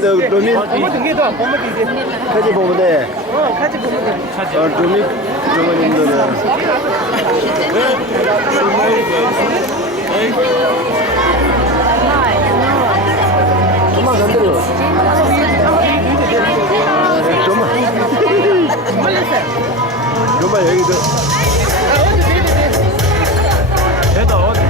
도미 보면 되게도 보면 되게. 카지 보면 돼. 같이 보면 돼. 도미 주머님들은 좀만 건드려. 좀만 여기서. 됐다 어디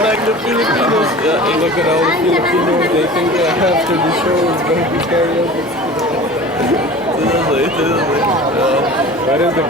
Like the Filipinos, look at all the Filipinos, they think that after the show is going to be karaoke. Seriously. That is the